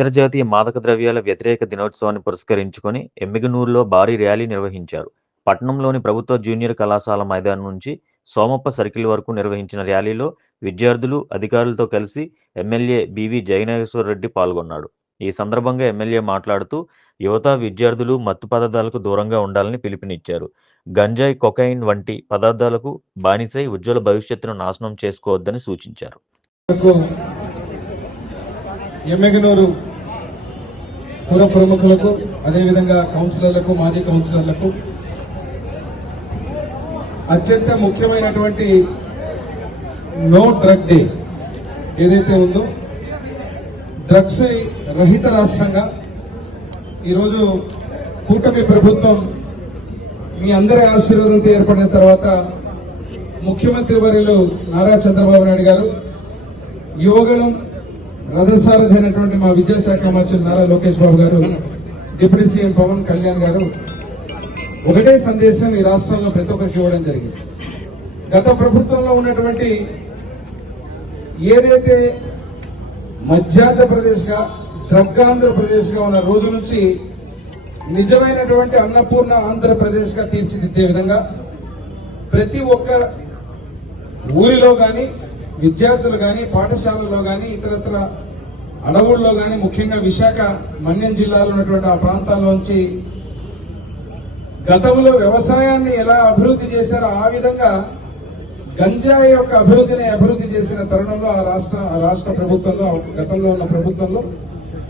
అంతర్జాతీయ మాదక ద్రవ్యాల వ్యతిరేక దినోత్సవాన్ని పురస్కరించుకొని ఎమ్మిగనూరులో భారీ ర్యాలీ నిర్వహించారు. పట్టణంలోని ప్రభుత్వ జూనియర్ కళాశాల మైదానం నుంచి సోమప్ప సర్కిల్ వరకు నిర్వహించిన ర్యాలీలో విద్యార్థులు అధికారులతో కలిసి ఎమ్మెల్యే బివి జయనాగేశ్వర రెడ్డి పాల్గొన్నాడు. ఈ సందర్భంగా ఎమ్మెల్యే మాట్లాడుతూ యువత విద్యార్థులు మత్తు పదార్థాలకు దూరంగా ఉండాలని పిలుపునిచ్చారు. గంజాయి కొకైన్ వంటి పదార్థాలకు బానిసై ఉజ్వల భవిష్యత్తును నాశనం చేసుకోవద్దని సూచించారు. ఎమ్మెగనూరు పుర ప్రముఖులకు అదేవిధంగా కౌన్సిలర్లకు మాజీ కౌన్సిలర్లకు అత్యంత ముఖ్యమైనటువంటి నో డ్రగ్ డే ఏదైతే ఉందో డ్రగ్స్ రహిత రాష్ట్రంగా ఈరోజు కూటమి ప్రభుత్వం మీ అందరి ఆశీర్వాదంతో ఏర్పడిన తర్వాత ముఖ్యమంత్రి వర్యులు నారా చంద్రబాబు నాయుడు గారు యువగణం రథసారథి అయినటువంటి మా విద్యాశాఖ మంత్రులు నారా లోకేష్ బాబు గారు డిప్యూటీ సీఎం పవన్ కళ్యాణ్ గారు ఒకటే సందేశం ఈ రాష్ట్రంలో ప్రతి ఒక్కరికి ఇవ్వడం జరిగింది. గత ప్రభుత్వంలో ఉన్నటువంటి ఏదైతే మధ్యాంధ్రప్రదేశ్గా డ్రగ్ ఉన్న రోజు నుంచి నిజమైనటువంటి అన్నపూర్ణ ఆంధ్రప్రదేశ్గా తీర్చిదిద్దే విధంగా ప్రతి ఒక్క ఊరిలో కానీ విద్యార్థులు కానీ పాఠశాలలో కానీ ఇతరత్ర అడవుల్లో కానీ ముఖ్యంగా విశాఖ మన్యం జిల్లాలో ఉన్నటువంటి ఆ ప్రాంతాల్లోంచి గతంలో వ్యవసాయాన్ని ఎలా అభివృద్ధి చేశారో ఆ విధంగా గంజాయి యొక్క అభివృద్ధిని అభివృద్ధి చేసిన తరుణంలో ఆ రాష్ట్ర ఆ రాష్ట్ర ప్రభుత్వంలో గతంలో ఉన్న ప్రభుత్వంలో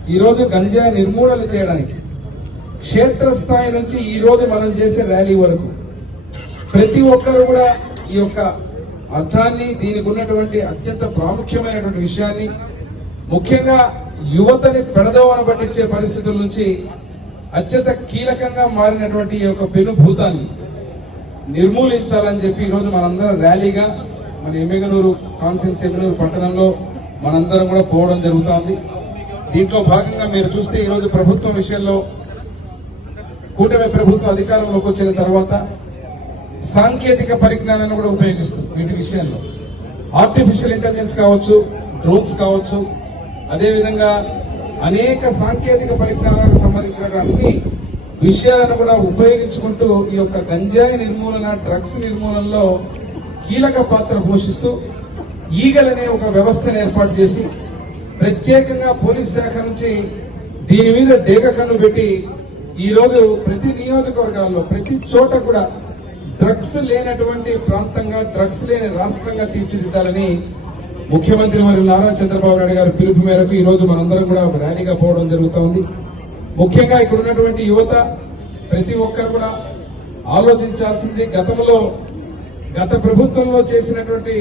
ఈ రోజు గంజాయి నిర్మూలన చేయడానికి క్షేత్రస్థాయి నుంచి ఈ రోజు మనం చేసే ర్యాలీ వరకు ప్రతి ఒక్కరు కూడా ఈ యొక్క అర్థాన్ని దీనికి ఉన్నటువంటి అత్యంత ప్రాముఖ్యమైనటువంటి విషయాన్ని ముఖ్యంగా యువతని పెడదోవన పట్టించే పరిస్థితుల నుంచి అత్యంత కీలకంగా మారినటువంటి ఈ యొక్క పెనుభూతాన్ని నిర్మూలించాలని చెప్పి ఈరోజు మనందరం ర్యాలీగా మన ఎమ్మెగనూరు కాన్సెన్స్ ఎమ్మెగనూరు పట్టణంలో మనందరం కూడా పోవడం జరుగుతోంది. దీంట్లో భాగంగా మీరు చూస్తే ఈరోజు ప్రభుత్వం విషయంలో కూటమి ప్రభుత్వం అధికారంలోకి వచ్చిన తర్వాత సాంకేతిక పరిజ్ఞానాన్ని కూడా ఉపయోగిస్తుంది వీటి విషయంలో. ఆర్టిఫిషియల్ ఇంటెలిజెన్స్ కావచ్చు డ్రోన్స్ కావచ్చు అదేవిధంగా అనేక సాంకేతిక పరిజ్ఞానాలకు సంబంధించిన విషయాలను కూడా ఉపయోగించుకుంటూ ఈ యొక్క గంజాయి నిర్మూలన డ్రగ్స్ నిర్మూలనలో కీలక పాత్ర పోషిస్తూ ఈగలనే ఒక వ్యవస్థను ఏర్పాటు చేసి ప్రత్యేకంగా పోలీస్ శాఖ నుంచి దీని మీద డేగ కన్ను పెట్టి ఈరోజు ప్రతి నియోజకవర్గాల్లో ప్రతి చోట కూడా డ్రగ్స్ లేనటువంటి ప్రాంతంగా డ్రగ్స్ లేని రాష్ట్రంగా తీర్చిదిద్దాలని ముఖ్యమంత్రి మరియు నారా చంద్రబాబు నాయుడు గారి పిలుపు మేరకు ఈ రోజు మనందరం కూడా ఒక ర్యాలీగా పోవడం జరుగుతోంది. ముఖ్యంగా ఇక్కడ ఉన్నటువంటి యువత ప్రతి ఒక్కరు కూడా ఆలోచించాల్సింది గతంలో గత ప్రభుత్వంలో చేసినటువంటి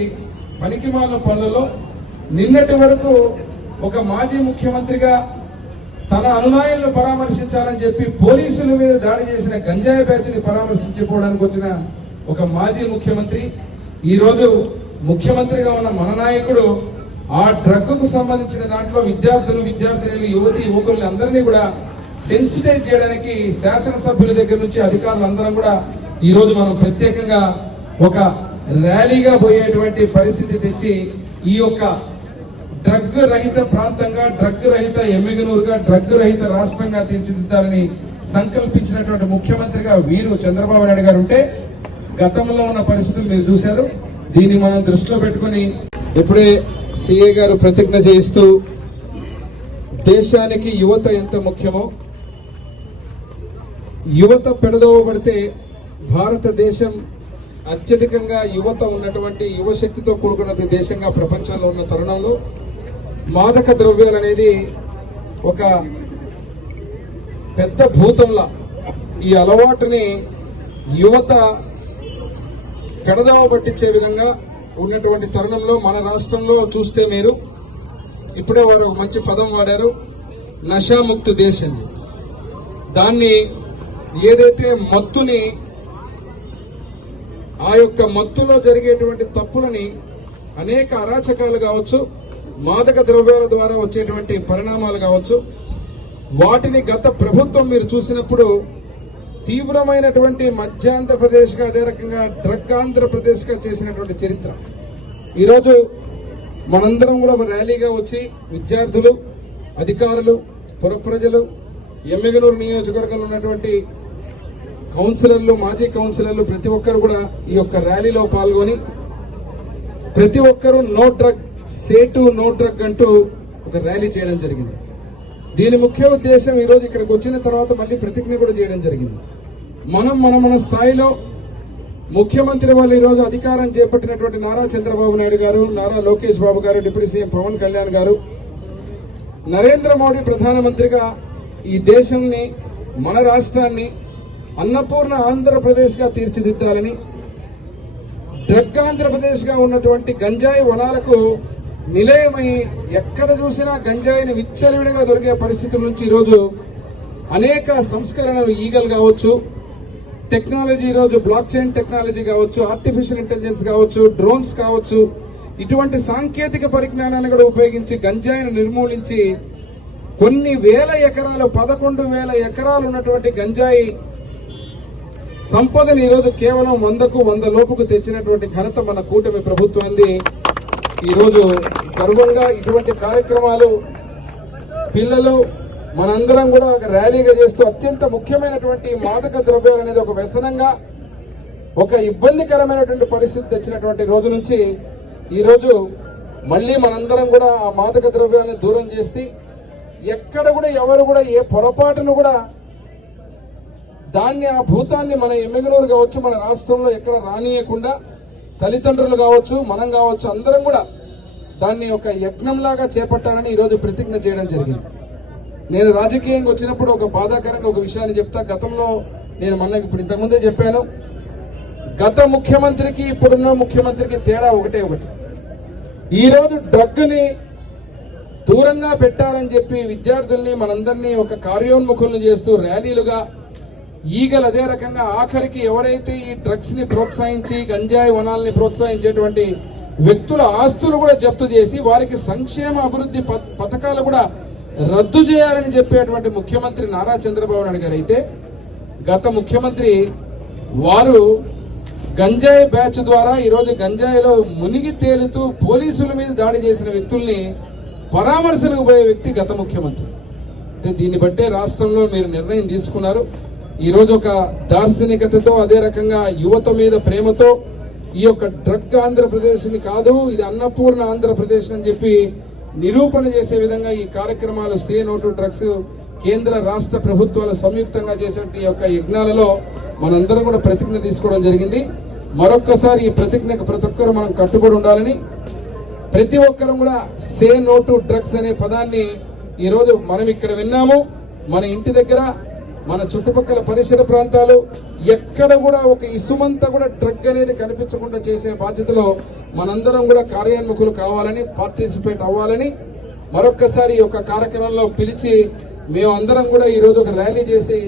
పనికిమాల పనులలో నిన్నటి వరకు ఒక మాజీ ముఖ్యమంత్రిగా తన అనుమానులను పరామర్శించాలని చెప్పి పోలీసుల మీద దాడి చేసిన గంజాయి బ్యాచ్ని పరామర్శించుకోవడానికి వచ్చిన ఒక మాజీ ముఖ్యమంత్రి ఈరోజు ముఖ్యమంత్రిగా ఉన్న మన నాయకుడు ఆ డ్రగ్కు సంబంధించిన దాంట్లో విద్యార్థులు విద్యార్థినులు యువతి యువకులు అందరినీ కూడా సెన్సిటైజ్ చేయడానికి శాసనసభ్యుల దగ్గర నుంచి అధికారులు అందరం కూడా ఈరోజు మనం ప్రత్యేకంగా ఒక ర్యాలీగా పోయేటువంటి పరిస్థితి తెచ్చి ఈ యొక్క డ్రగ్ రహిత ప్రాంతంగా డ్రగ్ రహిత ఎమ్మెగనూరుగా డ్రగ్ రహిత రాష్ట్రంగా తీర్చిదిద్దాలని సంకల్పించినటువంటి ముఖ్యమంత్రిగా వీరు చంద్రబాబు నాయుడు గారు ఉంటే గతంలో ఉన్న పరిస్థితులు మీరు చూశారు. దీన్ని మనం దృష్టిలో పెట్టుకుని ఇప్పుడే సిఏ గారు ప్రతిజ్ఞ చేయిస్తూ దేశానికి యువత ఎంత ముఖ్యమో యువత పెడదోవబడితే భారతదేశం అత్యధికంగా యువత ఉన్నటువంటి యువశక్తితో కూడుకున్న దేశంగా ప్రపంచంలో ఉన్న తరుణంలో మాదక ద్రవ్యాలు అనేది ఒక పెద్ద భూతంలా ఈ అలవాటుని యువత పెడదోవ పట్టించే విధంగా ఉన్నటువంటి తరుణంలో మన రాష్ట్రంలో చూస్తే మీరు ఇప్పుడే వారు మంచి పదం వాడారు నషాముక్త దేశం. దాన్ని ఏదైతే మత్తుని ఆ యొక్క మత్తులో జరిగేటువంటి తప్పులని అనేక అరాచకాలు కావచ్చు మాదక ద్రవ్యాల ద్వారా వచ్చేటువంటి పరిణామాలు కావచ్చు వాటిని గత ప్రభుత్వం మీరు చూసినప్పుడు తీవ్రమైనటువంటి మధ్యాంధ్రప్రదేశ్గా అదే రకంగా డ్రగ్ ఆంధ్రప్రదేశ్గా చేసినటువంటి చరిత్ర. ఈరోజు మనందరం కూడా ఒక ర్యాలీగా వచ్చి విద్యార్థులు అధికారులు పురప్రజలు ఎమ్మిగనూరు నియోజకవర్గంలో ఉన్నటువంటి కౌన్సిలర్లు మాజీ కౌన్సిలర్లు ప్రతి ఒక్కరు కూడా ఈ యొక్క ర్యాలీలో పాల్గొని ప్రతి ఒక్కరూ నో డ్రగ్ సేటు నో డ్రగ్ అంటూ ఒక ర్యాలీ చేయడం జరిగింది. దీని ముఖ్య ఉద్దేశం ఈరోజు ఇక్కడికి వచ్చిన తర్వాత మళ్ళీ ప్రతిజ్ఞ కూడా చేయడం జరిగింది. మనం మన మన స్థాయిలో ముఖ్యమంత్రి వాళ్ళు ఈరోజు అధికారం చేపట్టినటువంటి నారా చంద్రబాబు నాయుడు గారు నారా లోకేష్ బాబు గారు డిప్యూటీ సీఎం పవన్ కళ్యాణ్ గారు నరేంద్ర మోడీ ప్రధానమంత్రిగా ఈ దేశాన్ని మన రాష్ట్రాన్ని అన్నపూర్ణ ఆంధ్రప్రదేశ్గా తీర్చిదిద్దాలని డ్రగ్ ఆంధ్రప్రదేశ్గా ఉన్నటువంటి గంజాయి వనాలకు నిలయమై ఎక్కడ చూసినా గంజాయిని విచ్చలవిడిగా దొరికే పరిస్థితుల నుంచి ఈరోజు అనేక సంస్కరణలు ఈగల్ కావచ్చు టెక్నాలజీ ఈరోజు బ్లాక్ చైన్ టెక్నాలజీ కావచ్చు ఆర్టిఫిషియల్ ఇంటెలిజెన్స్ కావచ్చు డ్రోన్స్ కావచ్చు ఇటువంటి సాంకేతిక పరిజ్ఞానాన్ని కూడా ఉపయోగించి గంజాయిని నిర్మూలించి కొన్ని వేల ఎకరాలు పదకొండు వేల ఎకరాలు ఉన్నటువంటి గంజాయి సంపదని ఈరోజు కేవలం వందకు వంద లోపుకు తెచ్చినటువంటి ఘనత మన కూటమి ప్రభుత్వాన్ని ఈరోజు గర్వంగా ఇటువంటి కార్యక్రమాలు పిల్లలు మనందరం కూడా ఒక ర్యాలీగా చేస్తూ అత్యంత ముఖ్యమైనటువంటి మాదక ద్రవ్యాలు అనేది ఒక వ్యసనంగా ఒక ఇబ్బందికరమైనటువంటి పరిస్థితి తెచ్చినటువంటి రోజు నుంచి ఈరోజు మళ్ళీ మనందరం కూడా ఆ మాదక ద్రవ్యాలను దూరం చేసి ఎక్కడ కూడా ఎవరు కూడా ఏ పొరపాటును కూడా దాన్ని ఆ భూతాన్ని మన ఎమ్మెగనూరు కావచ్చు మన రాష్ట్రంలో ఎక్కడ రానియకుండా తల్లిదండ్రులు కావచ్చు మనం కావచ్చు అందరం కూడా దాన్ని ఒక యజ్ఞంలాగా చేపట్టాలని ఈరోజు ప్రతిజ్ఞ చేయడం జరిగింది. నేను రాజకీయంగా వచ్చినప్పుడు ఒక బాధాకరంగా ఒక విషయాన్ని చెప్తా. గతంలో నేను మొన్న ఇప్పుడు ఇంతకుముందే చెప్పాను. గత ముఖ్యమంత్రికి ఇప్పుడున్న ముఖ్యమంత్రికి తేడా ఒకటే ఒకటి. ఈరోజు డ్రగ్ని దూరంగా పెట్టాలని చెప్పి విద్యార్థుల్ని మనందరినీ ఒక కార్యోన్ముఖులను చేస్తూ ర్యాలీలుగా ఈగలు అదే రకంగా ఆఖరికి ఎవరైతే ఈ డ్రగ్స్ని ప్రోత్సహించి గంజాయి వనాల్ని ప్రోత్సహించేటువంటి వ్యక్తుల ఆస్తులు కూడా జప్తు చేసి వారికి సంక్షేమ అభివృద్ధి ప- పథకాలు కూడా రద్దు చేయాలని చెప్పేటువంటి ముఖ్యమంత్రి నారా చంద్రబాబు నాయుడు గారు అయితే గత ముఖ్యమంత్రి వారు గంజాయి బ్యాచ్ ద్వారా ఈరోజు గంజాయిలో మునిగి తేలుతూ పోలీసుల మీద దాడి చేసిన వ్యక్తుల్ని పరామర్శలకు పోయే వ్యక్తి గత ముఖ్యమంత్రి. అంటే దీన్ని బట్టే రాష్ట్రంలో మీరు నిర్ణయం తీసుకున్నారు. ఈరోజు ఒక దార్శనికతతో అదే రకంగా యువత మీద ప్రేమతో ఈ యొక్క డ్రగ్ ఆంధ్రప్రదేశ్ని కాదు ఇది అన్నపూర్ణ ఆంధ్రప్రదేశ్ అని చెప్పి నిరూపణ చేసే విధంగా ఈ కార్యక్రమాలు సే నోటు డ్రగ్స్ కేంద్ర రాష్ట్ర ప్రభుత్వాలు సంయుక్తంగా చేసే ఈ యొక్క యజ్ఞాలలో మనందరం కూడా ప్రతిజ్ఞ తీసుకోవడం జరిగింది. మరొక్కసారి ఈ ప్రతిజ్ఞకు ప్రతి ఒక్కరు మనం కట్టుబడి ఉండాలని ప్రతి ఒక్కరం కూడా సే నోటు డ్రగ్స్ అనే పదాన్ని ఈరోజు మనం ఇక్కడ విన్నాము. మన ఇంటి దగ్గర మన చుట్టుపక్కల పరిసర ప్రాంతాలు ఎక్కడ కూడా ఒక ఇసుమంతా కూడా డ్రగ్ అనేది కనిపించకుండా చేసే బాధ్యతలో మనందరం కూడా కార్యాన్ముఖులు కావాలని పార్టిసిపేట్ అవ్వాలని మరొక్కసారి ఒక కార్యక్రమంలో పిలిచి మేము అందరం కూడా ఈరోజు ఒక ర్యాలీ చేసి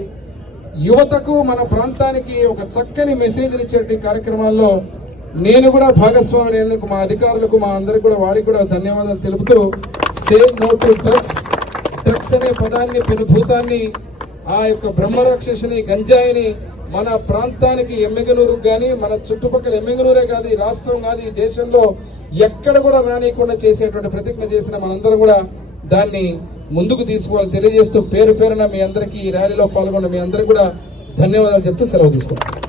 యువతకు మన ప్రాంతానికి ఒక చక్కని మెసేజ్లు ఇచ్చే కార్యక్రమాల్లో నేను కూడా భాగస్వామి అయినందుకు మా అధికారులకు మా అందరికి కూడా వారికి కూడా ధన్యవాదాలు తెలుపుతూ say no to drugs. Drugs అనే పదాన్ని పెనుభూతాన్ని ఆ యొక్క బ్రహ్మరాక్షసుని గంజాయిని మన ప్రాంతానికి ఎమ్మెగనూరు కానీ మన చుట్టుపక్కల ఎమ్మెగనూరే కాదు ఈ రాష్ట్రం కాదు ఈ దేశంలో ఎక్కడ కూడా రానియకుండా చేసేటువంటి ప్రతిజ్ఞ చేసిన మనందరం కూడా దాన్ని ముందుకు తీసుకోవాలని తెలియజేస్తూ పేరు పేరున మీ అందరికీ ఈ ర్యాలీలో పాల్గొన్న మీ అందరికీ కూడా ధన్యవాదాలు చెప్తూ సెలవు తీసుకుంటాం